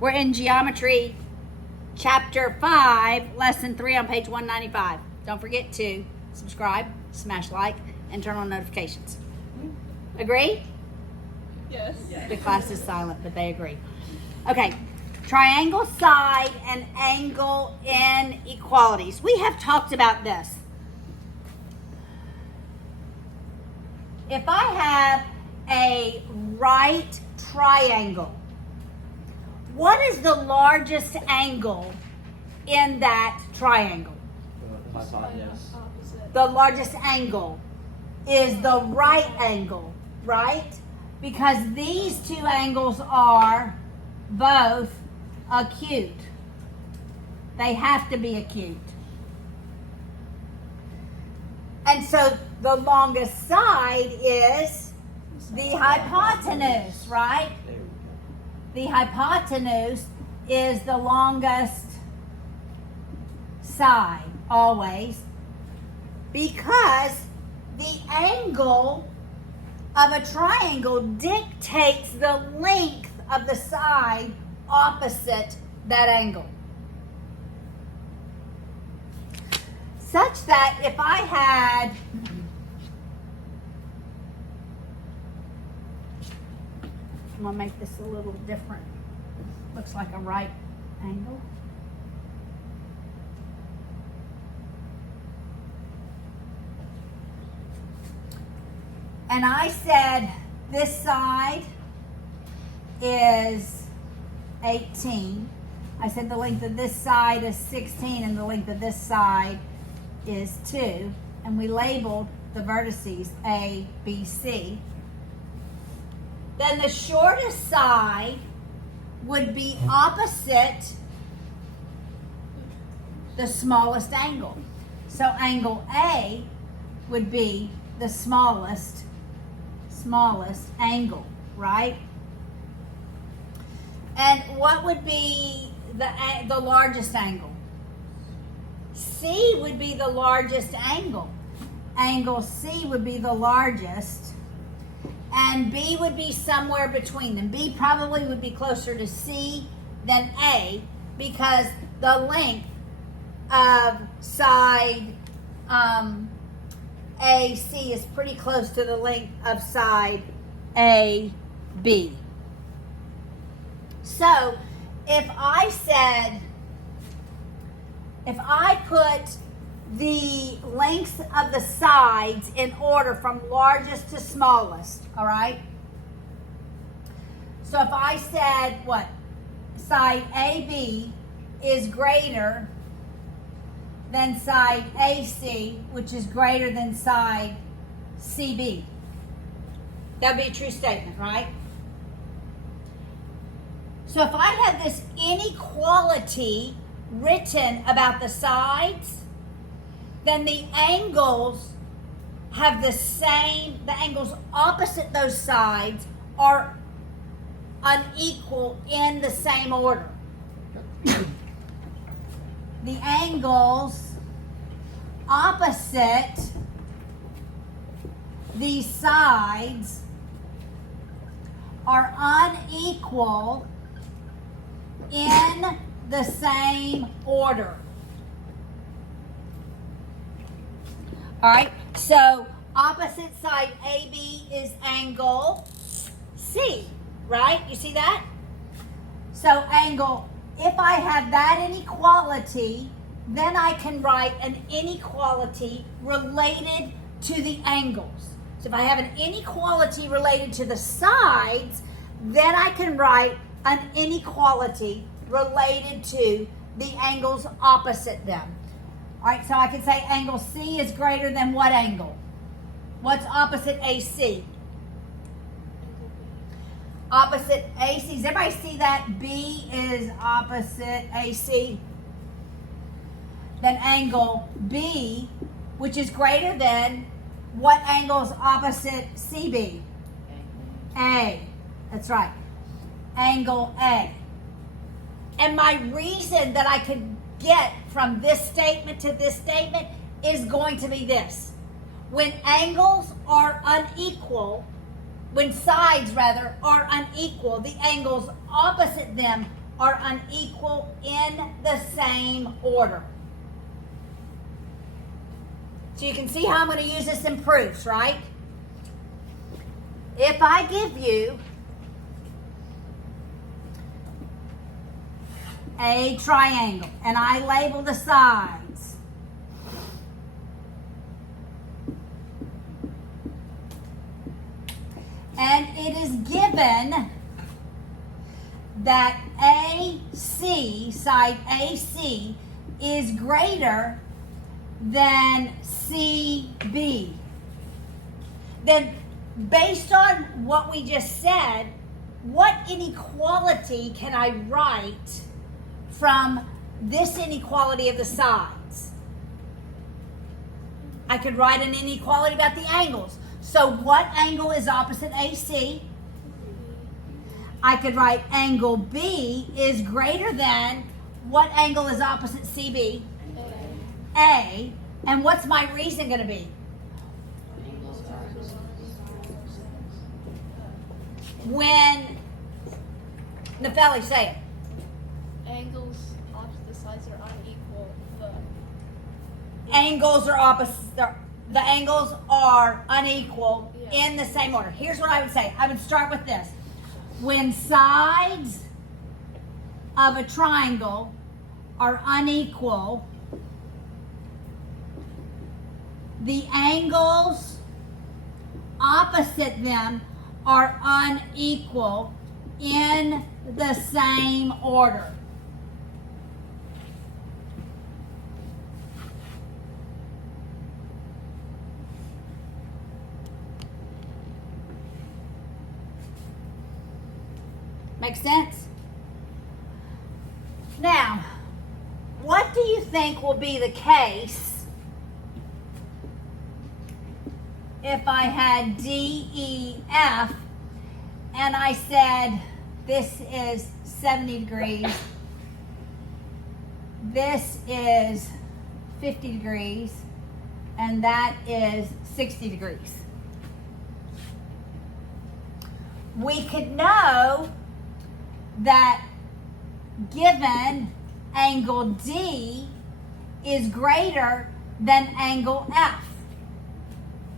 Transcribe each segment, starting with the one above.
We're in Geometry, Chapter 5, Lesson 3 on page 195. Don't forget to subscribe, smash like, and turn on notifications. Agree? Yes. The class is silent, but they agree. Okay. Triangle side and angle inequalities. We have talked about this. If I have a right triangle, what is the largest angle in that triangle? The largest angle is the right angle, right? Because these two angles are both acute. They have to be acute. And so the longest side is the hypotenuse, right? The hypotenuse is the longest side, always, because the angle of a triangle dictates the length of the side opposite that angle. Such that if I had I'm going to make this a little different. Looks like a right angle. And I said this side is 18. I said the length of this side is 16 and the length of this side is 2. And we labeled the vertices A, B, C. Then the shortest side would be opposite the smallest angle. So angle A would be the smallest angle, right? And what would be the largest angle? C would be the largest angle. Angle C would be the largest. And B would be somewhere between them. B probably would be closer to C than A because the length of side AC is pretty close to the length of side AB. So if I put the lengths of the sides in order from largest to smallest, all right? So if I said what? Side AB is greater than side AC, which is greater than side CB. That would be a true statement, right? So if I had this inequality written about the sides, then the angles have the angles opposite those sides are unequal in the same order. The angles opposite these sides are unequal in the same order. All right, so opposite side AB is angle C, right? You see that? So if I have that inequality, then I can write an inequality related to the angles. So if I have an inequality related to the sides, then I can write an inequality related to the angles opposite them. All right, so I could say angle C is greater than what angle? What's opposite AC? Opposite AC. Does everybody see that? B is opposite AC. Then angle B, which is greater than what angle is opposite CB? A. That's right. Angle A. And my reason that I could get from this statement to this statement is going to be this. When angles are unequal, when sides rather are unequal, the angles opposite them are unequal in the same order. So you can see how I'm going to use this in proofs, right? If I give you a triangle and I label the sides, and it is given that AC, side AC, is greater than CB, then based on what we just said, what inequality can I write from this inequality of the sides? I could write an inequality about the angles. So what angle is opposite AC? I could write angle B is greater than what angle is opposite CB? A. And what's my reason going to be? When Nefeli, say it. Angles opposite sides are unequal. Angles are opposite. The angles are unequal Yeah. in the same order. Here's what I would say. I would start with this. When sides of a triangle are unequal, the angles opposite them are unequal in the same order. Make sense? Now, what do you think will be the case if I had DEF and I said this is 70 degrees, this is 50 degrees, and that is 60 degrees? We could know that given angle D is greater than angle F.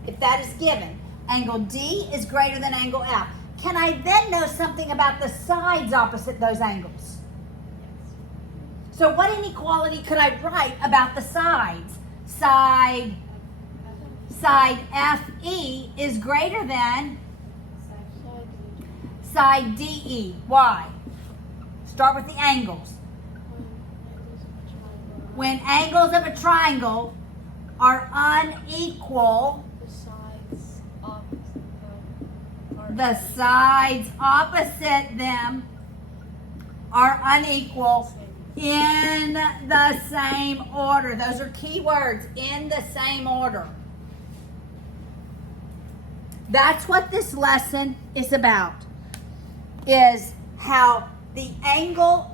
If that is given, angle D is greater than angle F. Can I then know something about the sides opposite those angles? So what inequality could I write about the sides? Side FE is greater than side DE. Why? Start with the angles. When angles of a triangle are unequal, the sides opposite them are unequal in the same order. Those are key words, in the same order. That's what this lesson is about, is how the angles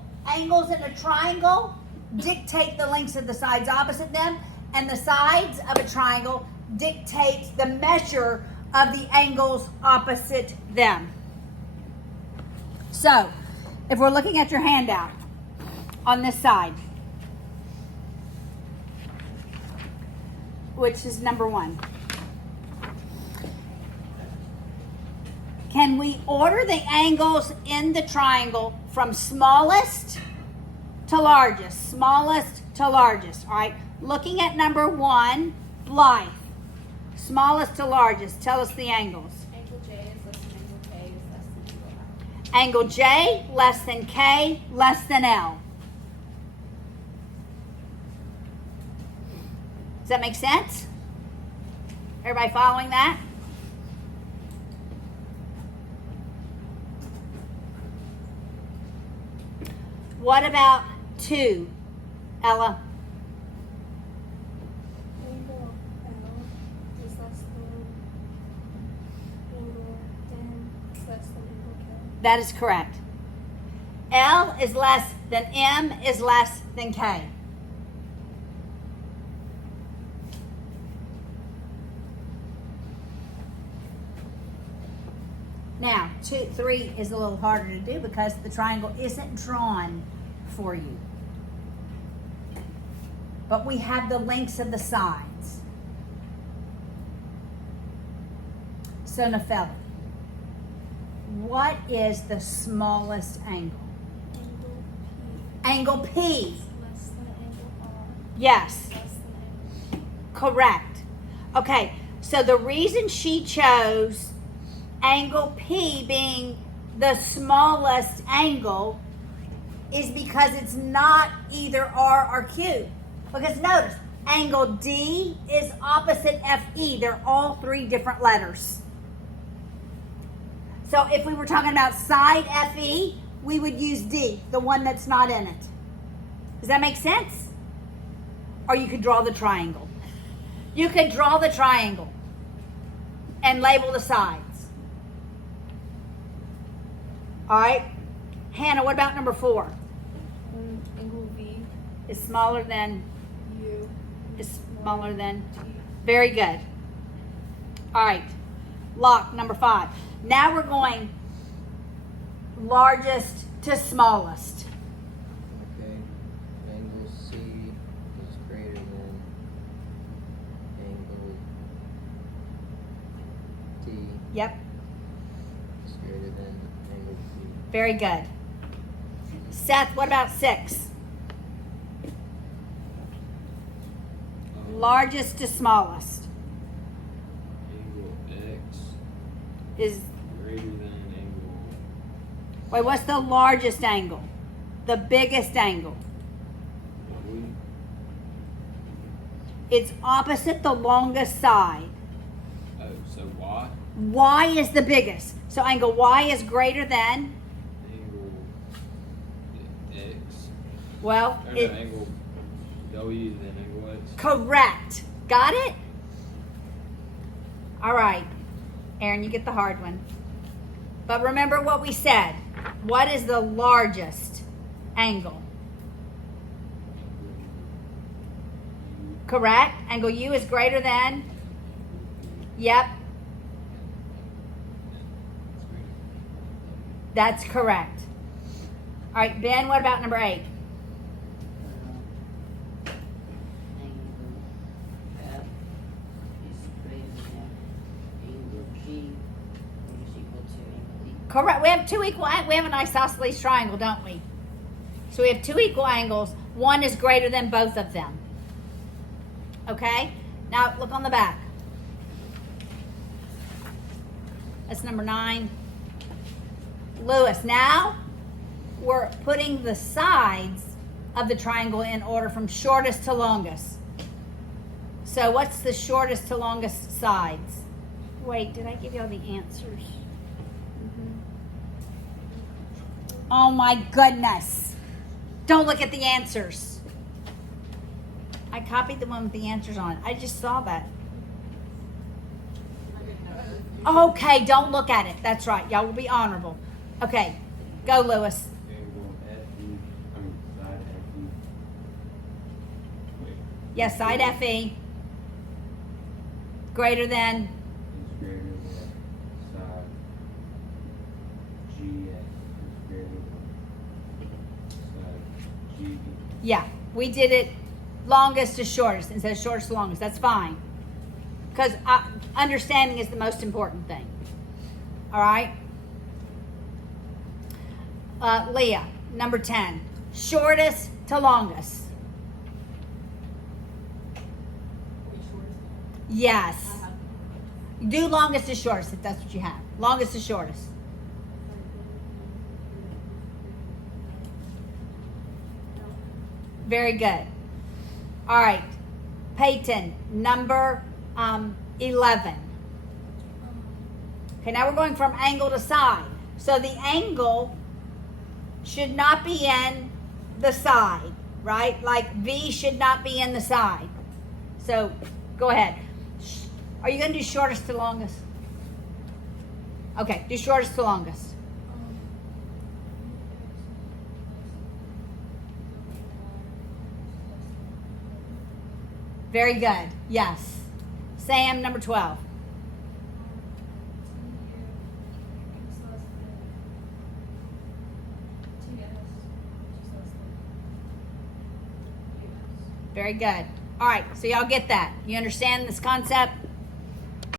in a triangle dictate the lengths of the sides opposite them, and the sides of a triangle dictate the measure of the angles opposite them. So, if we're looking at your handout on this side, which is number 1, can we order the angles in the triangle from smallest to largest? Smallest to largest, all right? Looking at number 1, Blythe. Smallest to largest, tell us the angles. Angle J is less than angle K is less than angle L. Angle J less than K less than L. Does that make sense? Everybody following that? What about 2, Ella? Angle L is less than angle M is less than angle K. That is correct. L is less than M is less than K. Now, 3 is a little harder to do because the triangle isn't drawn for you. But we have the lengths of the sides. So Nefeli, what is the smallest angle? Angle P. Angle P. Less than angle R. Yes, Less than angle. correct. Okay, so the reason she chose angle P being the smallest angle is because it's not either R or Q. Because notice, angle D is opposite FE. They're all 3 different letters. So if we were talking about side FE, we would use D, the one that's not in it. Does that make sense? Or you could draw the triangle. You could draw the triangle and label the sides. All right. Hannah, what about number 4? Angle V. Is smaller than, U. is smaller than. Very good. All right. Lock, number 5. Now we're going largest to smallest. Okay. Angle C is greater than angle D Yep. is greater than angle P. Very good. Seth, what about 6? Largest to smallest Angle X is, greater than angle wait, what's the largest angle? The biggest angle. W. It's opposite the longest side. Oh, so Y. Y is the biggest. So angle Y is greater than, Angle X. well, Or no, it, angle W then angle X. correct. Got it? All right. Aaron, you get the hard one. But remember what we said. What is the largest angle? Correct. Angle U is greater than? Yep. That's correct. All right, Ben, what about number 8? Angle F is greater than angle G, which is equal to angle E. Correct. We have 2 equal, we have an isosceles triangle, don't we? So we have 2 equal angles. One is greater than both of them. Okay? Now look on the back. That's number 9. Lewis, now we're putting the sides of the triangle in order from shortest to longest. So what's the shortest to longest sides? Wait, did I give you all the answers? Oh my goodness. Don't look at the answers. I copied the one with the answers on it. I just saw that. Okay, don't look at it. That's right. Y'all will be honorable. Okay, go Lewis. Angle FE. I mean side FE. Wait. Yes, side FE. Greater than, Is greater than side GX is greater than side GE. yeah, we did it longest to shortest instead of shortest to longest. That's fine. Because understanding is the most important thing. All right? Leah, number 10. Shortest to longest. Yes. Do longest to shortest if that's what you have. Longest to shortest. Very good. All right. Peyton, number 11. Okay, now we're going from angle to side. So the angle should not be in the side, right? Like V should not be in the side. So go ahead. Are you going to do shortest to longest? Okay, do shortest to longest. Very good. Yes. Sam, number 12. Very good. All right, so y'all get that. You understand this concept?